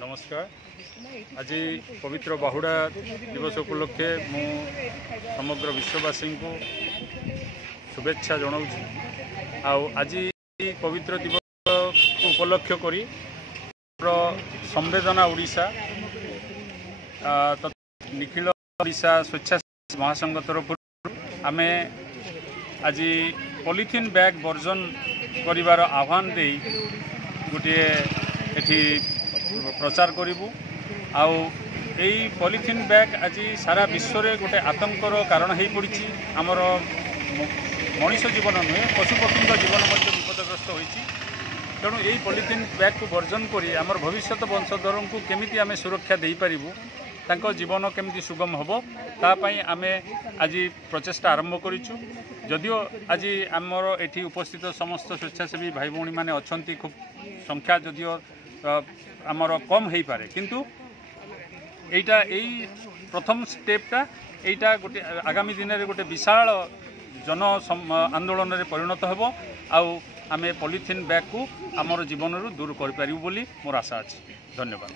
नमस्कार। आज पवित्र बाहुड़ा दिवस उपलक्षे मु समग्र विश्ववासी को शुभेच्छा जनाऊँ। आज पवित्र दिवस को उपलक्ष्य करी संवेदना ओडिशा निखिल ओडिशा स्वेच्छासेवी महासंघ तरफ आमे आज पॉलिथीन बैग वर्जन करिवार आह्वान दे गोटे एठी प्रचार करूँ। पॉलिथीन बैग आज सारा विश्व रे गोटे आतंकर कारण हो पड़ी। आमर मनीष जीवन नुहे पशुपक्षी जीवन विपदग्रस्त होती। तेणु यही पॉलिथीन बैग को वर्जन करी आमर भविष्य वंशधर को केमिति आमे सुरक्षा दे पारिबु, तांको जीवन केमिति सुगम होबो तापाई आमे आज प्रचेष्टा आरंभ करिछु। जदियो आज आमर एठी उपस्थित समस्त स्वेच्छासेवी भाई भौणी माने अछंती, खूब संख्या जदियो आमर कम हो पारे, किंतु एटा एई प्रथम स्टेपटा एटा गोटे आगामी दिन में गोटे विशाल जन आंदोलन में परिणत होबो। आमे पॉलिथीन बैग को आमर जीवन दूर कर पारिबु बोली मोर आशा अछि। धन्यवाद।